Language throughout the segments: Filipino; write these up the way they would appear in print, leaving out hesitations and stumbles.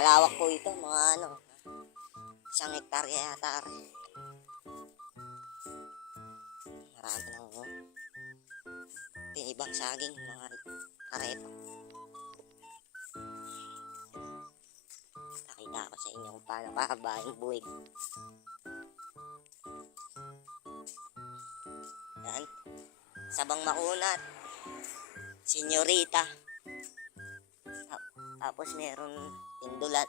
Malawak po ito, mga ano, 1 hektarya yata rin. Marami ng tinibang saging, mga karepa. Nakita ko sa inyo kung paano kahaba yung buwig. Yan. Sabang makunat. Senyorita. Tapos meron tindulan.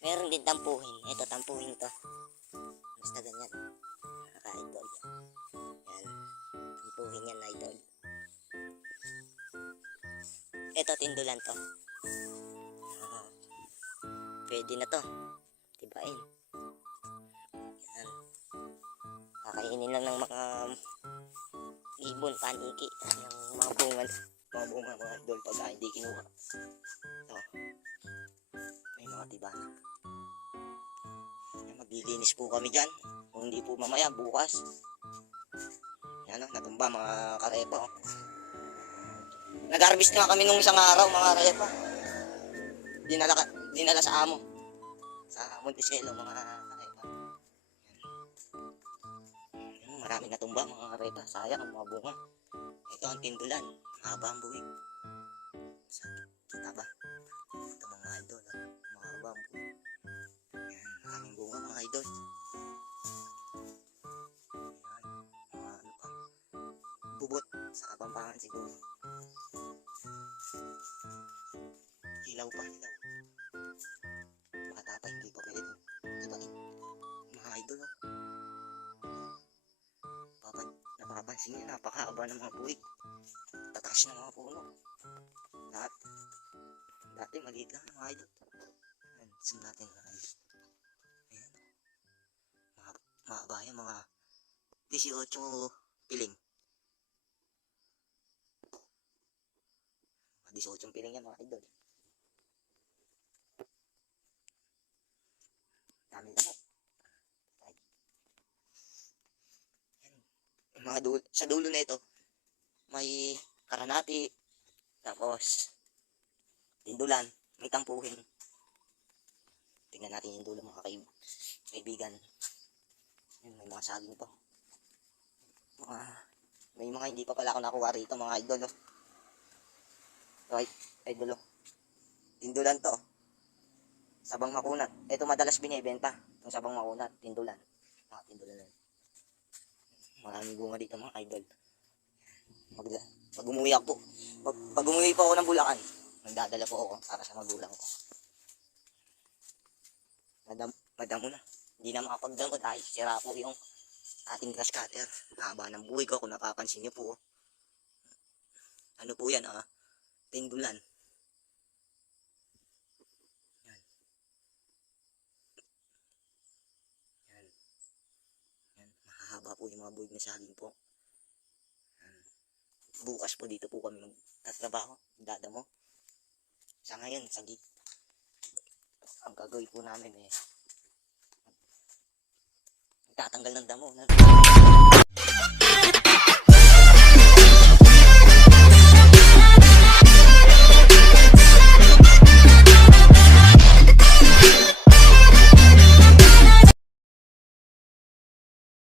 Meron din tampuhin. Ito, tampuhin to. Basta ganyan. Idol. Yan. Tampuhin yan, idol. Ito, tindulan to. Pwede na to. Tibain. Yan. Kakainin lang ng mga ibon, paniki. Yung mga bunga. Mga idol pagka hindi kinuha. Ito. May mga tibana. Maglilinis po kami dyan. Kung hindi po mamaya, bukas. Yan o, natumba mga karepa. Oh. Nag-harvest nga kami nung isang araw mga karepa. Dinala sa amo. Sa Monticello mga karepa. Yan, marami natumba mga karepa. Sayang ang mga bunga. Ito ang tindulan. Mahaba ang buwig. Kita ba? Ito mga idol. Mahaba ang buwig. Yan, maraming bunga mga idol. Yan, mga ano pa. Bubot sa Kapampangan siguro. Hilaw pa, hilaw. Bata pa, hindi pa pwede. Ibain. Mga idol, oh. Napapansin niyo, napakahaba ng mga buwig. Tataas ng mga puno. Lahat. Dati maliit lang mga idol. Ayan, zoom natin mga idol. Ayan. Mahaba yung mga 18 piling. 18 piling yan mga idol. Dami na po. Sa dulo na ito, may karanati, tapos tindulan, may tampuhin. Tingnan natin yung dulo mga kaibigan. Yan, may mga saging pa. May mga hindi pa pala ako nakuha rito mga idol. Oh. Right, idol. Oh. Tindulan to. Sabang makunat. Ito madalas binibenta. Itong sabang makunat, tindulan. Tindulan. Maraming bunga dito mga idol. Pag umuwi po ako ng Bulacan, nagdadala po ako para sa magulang ko. Madamo na. Hindi na makapagdamo dahil sira po yung ating grass cutter. Haba ng buhay ko kung napapansin niyo po. Ano po yan tindulan. Yan. Yan. Yan. Mahahaba po yung mga buhay na saging po. Bukas po dito po kami magtatrabaho, dadamo. Sa ngayon, ang gagawin po namin tatanggal ng damo.